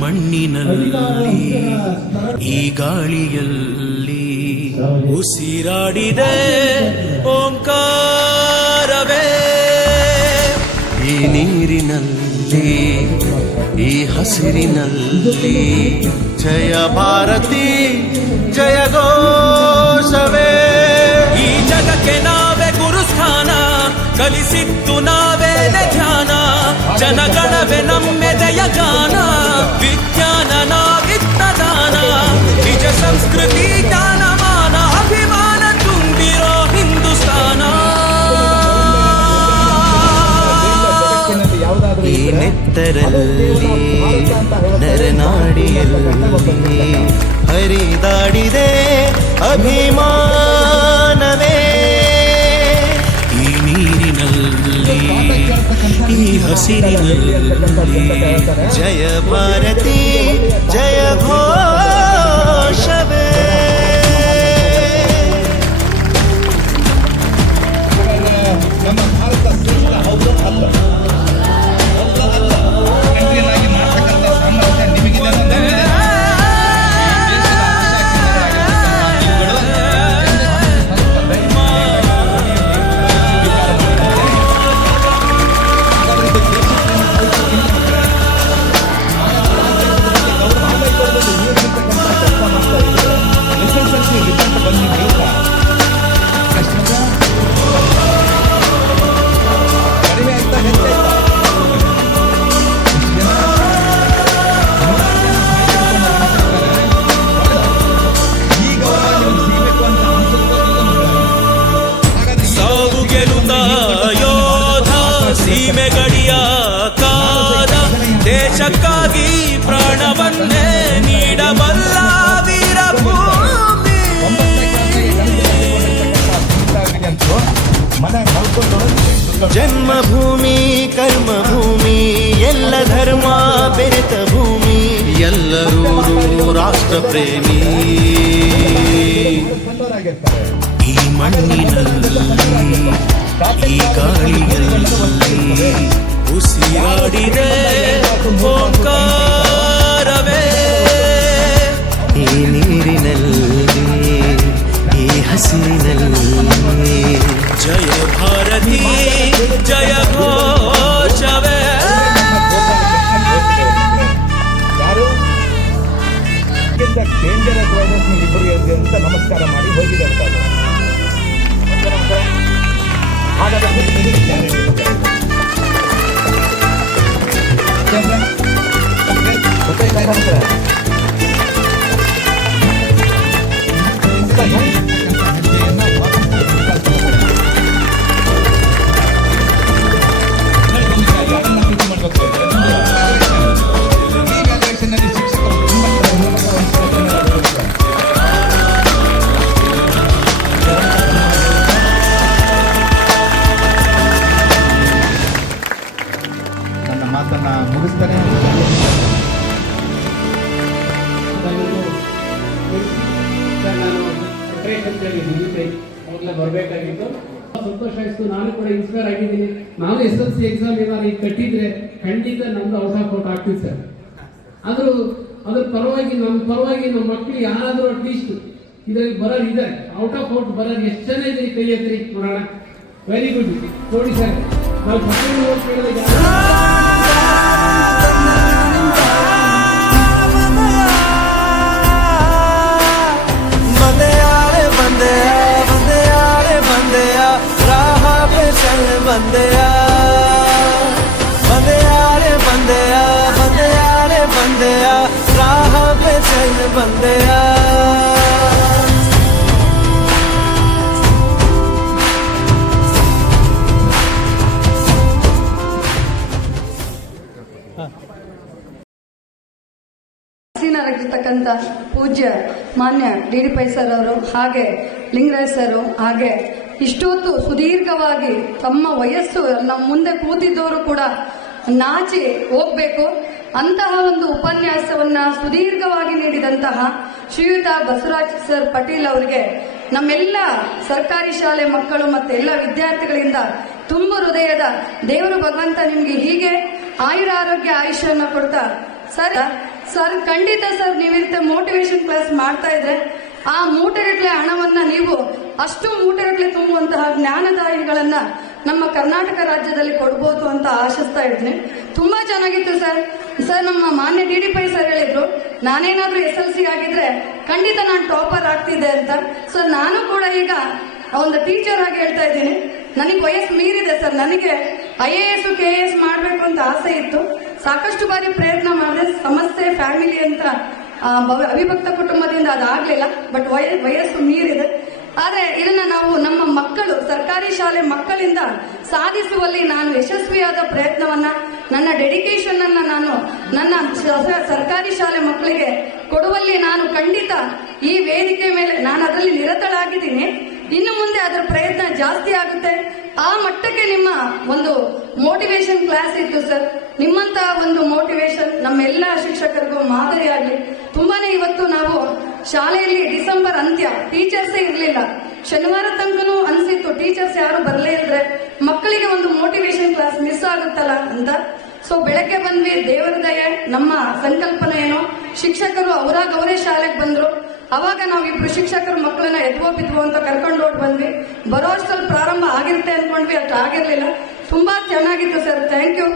ಮಣ್ಣಿನಲ್ಲಿ ಈ ಗಾಳಿಯಲ್ಲಿ ಉಸಿರಾಡಿದೆ ಓಂಕಾರವೇ. ಈ ನೀರಿನಲ್ಲಿ ಈ ಹಸಿರಿನಲ್ಲಿ ಜಯ ಭಾರತಿ ಜಯ ಘೋಷವೇ. ಈ ಜಗಕ್ಕೆ ನಾವೇ ಗುರುಸ್ಥಾನ, ಕಲಿಸಿದ್ದು ನಾವೇನೆ ಧ್ಯಾನ, ಜನಗಣವೇ ನಮ್ಮೆದೆಯ ಗಾನ, ವಿಜ್ಞಾನ ನಾವಿತ್ತ ದಾನ, ನಿಜ ಸಂಸ್ಕೃತಿ ಜ್ಞಾನಮಾನ, ಅಭಿಮಾನ ತುಂಬಿರೋ ಹಿಂದೂಸ್ತಾನ. ಈ ನೆತ್ತರಲ್ಲಿ ನರನಾಡಿಯಲ್ಲಿ ಹರಿದಾಡಿದೆ ಅಭಿಮಾನವೇ. ಈ ನೀರಿನಲ್ಲಿ ಈ ಹಸಿರಿನಲ್ಲಿ ಜಯ ಭಾರತಿ ಜಯ ಘೋಷವೇ. ನಮ್ಮ ಭಾರತ ಶ್ರೇಷ್ಠ ಹೌದು ಅಲ್ಲ, ಕಂಟ್ರಿಯನ್ನಾಗಿ ಮಾಡ್ತಕ್ಕಂಥ ಸಾಮರ್ಥ್ಯ ನಿಮಗಿದೆ ಅನ್ನೋದು ಸೀಮೆ ಗಡಿಯ ಕಾದ ದೇಶಕ್ಕಾಗಿ ಪ್ರಾಣವನ್ನೇ ನೀಡಬಲ್ಲ ವೀರಭೂಮಿ. ಜನ್ಮಭೂಮಿ ಕರ್ಮಭೂಮಿ ಎಲ್ಲ ಧರ್ಮ ಬೆರೆತ ಭೂಮಿ, ಎಲ್ಲರೂ ರಾಷ್ಟ್ರ ಪ್ರೇಮಿ. ಈ ಮಣ್ಣಿನಲ್ಲಿ ಈ ಗಾಳಿಯಲ್ಲಿ ಉಸಿರಾಡಿದೆ ಓಂಕಾರವೇ. ಈ ನೀರಿನಲ್ಲಿ ಈ ಹಸಿರಿನಲ್ಲಿ ಜಯ ಭಾರತಿ ಜಯ ಘೋಷವೇ. ಡೇಂಜರಸ್ ವೈರಸ್ ಇಬ್ಬರು ಅಂತ ನಮಸ್ಕಾರ ಮಾಡಿ ಹೋಗಿದ್ದಾರೆ. ನನ್ನ ಮಾತನ್ನ ಮುಗಿಸ್ತಾನೆ. ಬರಬೇಕಾಗಿತ್ತು, ಸಂತೋಷ ಆಯಿತು. ನಾನು ಕೂಡ ಇನ್ಸ್ಪೈರ್ ಆಗಿದ್ದೀನಿ. ನಾನು SSLC ಎಕ್ಸಾಮ್ ಏನಾದ್ರು ಈಗ ಕಟ್ಟಿದ್ರೆ ಖಂಡಿತ ನಮ್ದು ಔಟ್ ಆಫ್ ಔಟ್ ಆಗ್ತಿತ್ತು ಸರ್. ಅದ್ರ ಪರವಾಗಿ ನಮ್ಮ ಮಕ್ಕಳು ಯಾರಾದರೂ ಅಟ್ಲೀಸ್ಟ್ ಇದರಲ್ಲಿ ಬರೋರು ಇದ್ದಾರೆ, ಔಟ್ ಆಫ್ ಔಟ್ ಬರೋರು ಎಷ್ಟು ಜನ ಇದ್ರಿ ಕೈ ಎತ್ತರಿ ನೋಡೋಣ. ವೆರಿ ಗುಡ್ ನೋಡಿ ಸರ್. ನಾವು ಬಂದೆಯಾ ರಾಹ ಪೆ ಚಲ್ ಬಂದೆಯಾ. ಆಗಿರ್ತಕ್ಕಂಥ ಪೂಜ್ಯ ಮಾನ್ಯ ಡಿ ಪೈ ಸರ್ ಅವರು, ಹಾಗೆ ಲಿಂಗರಾಜ್ ಸರ್, ಹಾಗೆ ಇಷ್ಟೊತ್ತು ಸುದೀರ್ಘವಾಗಿ ತಮ್ಮ ವಯಸ್ಸು ನಮ್ಮ ಮುಂದೆ ಕೂತಿದ್ದವರು ಕೂಡ ನಾಚಿ ಹೋಗ್ಬೇಕು ಅಂತಹ ಒಂದು ಉಪನ್ಯಾಸವನ್ನ ಸುದೀರ್ಘವಾಗಿ ನೀಡಿದಂತಹ ಶ್ರೀಯುತ ಬಸವರಾಜ್ ಸರ್ ಪಟೇಲ್ ಅವರಿಗೆ ನಮ್ಮೆಲ್ಲ ಸರ್ಕಾರಿ ಶಾಲೆ ಮಕ್ಕಳು ಮತ್ತೆ ಎಲ್ಲ ವಿದ್ಯಾರ್ಥಿಗಳಿಂದ ತುಂಬ ಹೃದಯದ ದೇವರು ಭಗವಂತ ನಿಮ್ಗೆ ಹೀಗೆ ಆಯುರ ಆರೋಗ್ಯ ಆಯುಷ್ಯವನ್ನು ಕೊಡ್ತಾ ಸರ್ ಸರ್ ಖಂಡಿತ ಸರ್, ನೀವಿರುತ್ತೆ ಮೋಟಿವೇಶನ್ ಕ್ಲಾಸ್ ಮಾಡ್ತಾ ಇದ್ರೆ ಆ ಮೂಟೆಗಟ್ಟಲೆ ಹಣವನ್ನ ನೀವು ಅಷ್ಟು ಮೂಟೆಗಟ್ಟಲೆ ತುಂಬುವಂತಹ ಜ್ಞಾನದಾಯಿಗಳನ್ನ ನಮ್ಮ ಕರ್ನಾಟಕ ರಾಜ್ಯದಲ್ಲಿ ಕೊಡ್ಬೋದು ಅಂತ ಆಶಿಸ್ತಾ ಇದ್ದೀನಿ. ತುಂಬಾ ಚೆನ್ನಾಗಿತ್ತು ಸರ್. ನಮ್ಮ ಮಾನ್ಯ DD ಸರ್ ಹೇಳಿದ್ರು, ನಾನೇನಾದ್ರೂ SLC ಆಗಿದ್ರೆ ಖಂಡಿತ ನಾನು ಟಾಪರ್ ಆಗ್ತಿದ್ದೆ ಅಂತ. ಸರ್ ನಾನು ಕೂಡ ಈಗ ಒಂದು ಟೀಚರ್ ಆಗಿ ಹೇಳ್ತಾ ಇದ್ದೀನಿ, ನನಗೆ ವಯಸ್ಸು ಮೀರಿದೆ ಸರ್. ನನಗೆ IAS KAS ಮಾಡಬೇಕು ಅಂತ ಆಸೆ ಇತ್ತು. ಸಾಕಷ್ಟು ಬಾರಿ ಪ್ರಯತ್ನ ಮಾಡಿದೆ. ಸಮಸ್ಯೆ ಫ್ಯಾಮಿಲಿ ಅಂತ ಅವಿಭಕ್ತ ಕುಟುಂಬದಿಂದ ಅದಾಗ್ಲಿಲ್ಲ. ಬಟ್ ವಯಸ್ಸು ಮೀರಿದೆ. ಆದ್ರೆ ಇದನ್ನ ನಾವು ನಮ್ಮ ಮಕ್ಕಳು, ಸರ್ಕಾರಿ ಶಾಲೆ ಮಕ್ಕಳಿಂದ ಸಾಧಿಸುವಲ್ಲಿ ನಾನು ಯಶಸ್ವಿಯಾದ ಪ್ರಯತ್ನವನ್ನ, ನನ್ನ ಡೆಡಿಕೇಶನ್ ಅನ್ನ ನಾನು ನನ್ನ ಸರ್ಕಾರಿ ಶಾಲೆ ಮಕ್ಕಳಿಗೆ ಕೊಡುವಲ್ಲಿ ನಾನು ಖಂಡಿತ ಈ ವೇದಿಕೆ ಮೇಲೆ ನಾನು ಅದರಲ್ಲಿ ನಿರತಳಾಗಿದ್ದೀನಿ. ಇನ್ನು ಮುಂದೆ ಅದರ ಪ್ರಯತ್ನ ಜಾಸ್ತಿ ಆಗುತ್ತೆ. ಆ ಮಟ್ಟಕ್ಕೆ ನಿಮ್ಮ ಒಂದು ಮೋಟಿವೇಶನ್ ಕ್ಲಾಸ್ ಇತ್ತು ಸರ್. ನಿಮ್ಮಂತ ಒಂದು ಮೋಟಿವೇಶನ್ ನಮ್ಮೆಲ್ಲ ಶಿಕ್ಷಕರಿಗೂ ಮಾದರಿಯಾಗಲಿ. ತುಂಬಾನೇ ಇವತ್ತು ನಾವು ಶಾಲೆಯಲ್ಲಿ ಡಿಸೆಂಬರ್ ಅಂತ್ಯ ಟೀಚರ್ಸೇ ಇರಲಿಲ್ಲ. ಶನಿವಾರ ತನಕನೂ ಅನ್ಸಿತ್ತು ಟೀಚರ್ಸ್ ಯಾರು ಬರಲೇ ಇದ್ರೆ ಮಕ್ಕಳಿಗೆ ಒಂದು ಮೋಟಿವೇಶನ್ ಕ್ಲಾಸ್ ಮಿಸ್ ಆಗುತ್ತಲ್ಲ ಅಂತ. ಸೊ ಬೆಳಗ್ಗೆ ಬಂದ್ವಿ, ದೇವರ ದಯೆ, ನಮ್ಮ ಸಂಕಲ್ಪನೆ ಏನೋ, ಶಿಕ್ಷಕರು ಅವರೇ ಶಾಲೆಗೆ ಬಂದ್ರು. ಅವಾಗ ನಾವಿಬ್ರು ಶಿಕ್ಷಕರು ಮಕ್ಕಳನ್ನ ಎದ್ವೋ ಬಿದ್ವೋ ಅಂತ ಕರ್ಕೊಂಡು ಓಡ್ ಬಂದ್ವಿ. ಬರೋ ಅಷ್ಟರಲ್ಲಿ ಪ್ರಾರಂಭ ಆಗಿರುತ್ತೆ ಅನ್ಕೊಂಡ್ವಿ, ಅಷ್ಟು ಆಗಿರ್ಲಿಲ್ಲ. ತುಂಬಾ ಚೆನ್ನಾಗಿತ್ತು ಸರ್. Thank you.